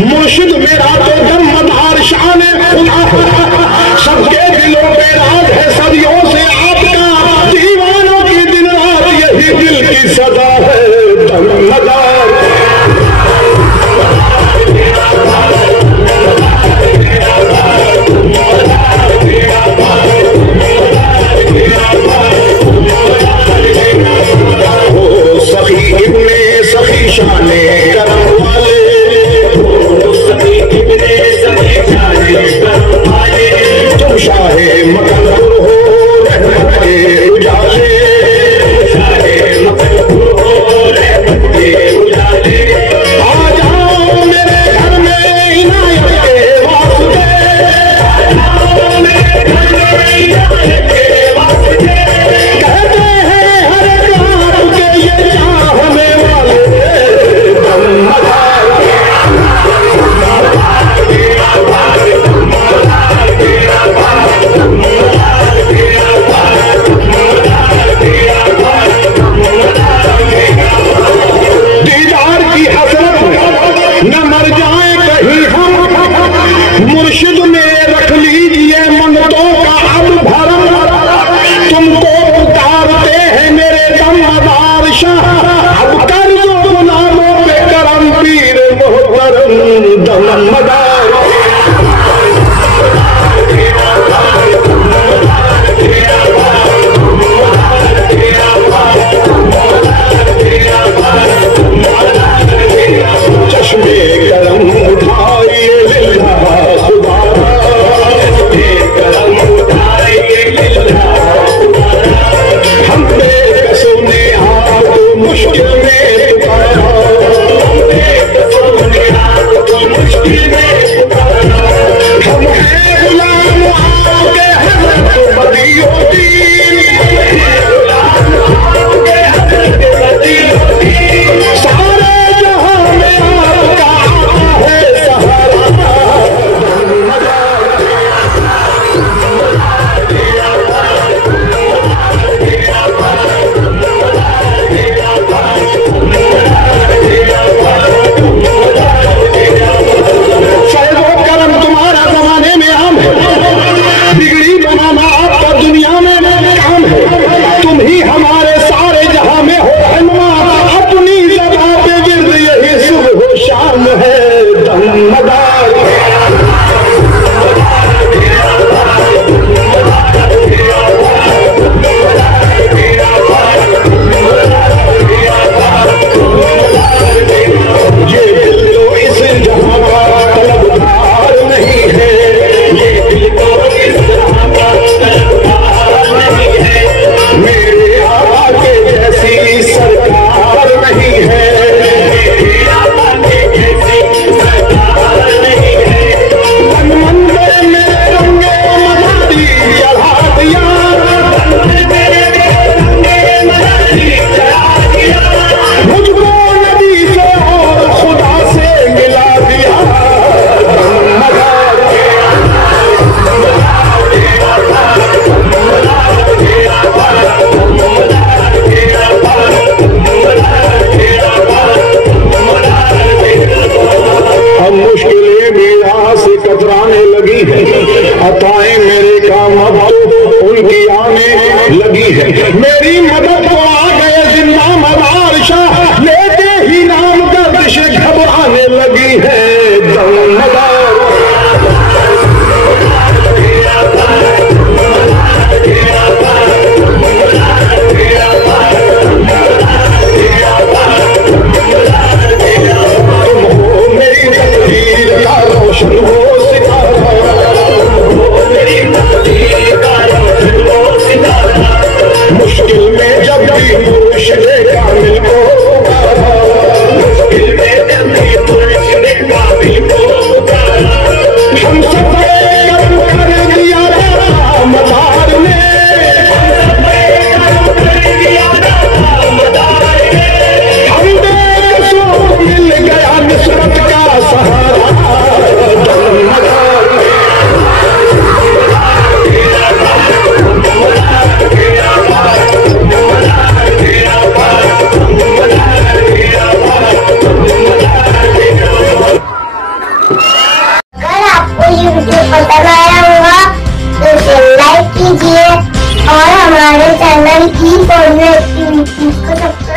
मुर्शिद मेरा तो दमदार शान खुदा, सबके दिलों में राज है सदियों से आपका, दीवानों की दिन रात यही दिल की सदा है दमदार। सखी इब्ने सखी शाने करम वाले, सखी इब्ने सखी शाने करम वाले, तुम शाहे मकनपुर हो रहमत के उजाले, शाहे मकनपुर हो रहमत के उजाले। आ जाओ मेरे घर में इनायत के वास्ते, आ जाओ मेरे घर में इनायत के वास्ते, कहते हैं हर रात के ये चाहने वाले दमदार। दीदार की हसरत न मर जाए कहीं हम, मुर्शिद में रख लीजिए मंगतों का अब भरम, तुमको पुकारते हैं मेरे दमदार शाह, अब कर दो गुलामों पे करम पीर मोहतरम दमदार। चश्मे करम उठाइए लिल्लाह खुदा, चश्मे करम उठाइए लिल्लाह खुदा, हम बेकसों ने आपको मुश्किल में पुकारा, हम बेकसों ने आपको मुश्किल में पुकारा, हम हैं गुलाम आपके हज़रत बदियुद्दीन, गुलाम आपके हज़रत बदियुद्दीन, सारे जहां में आपका है सहारा। वीडियो पसंद आया होगा तो इसे लाइक कीजिए और हमारे चैनल की फॉर मोर एक्टिविटीज को सब्सक्राइब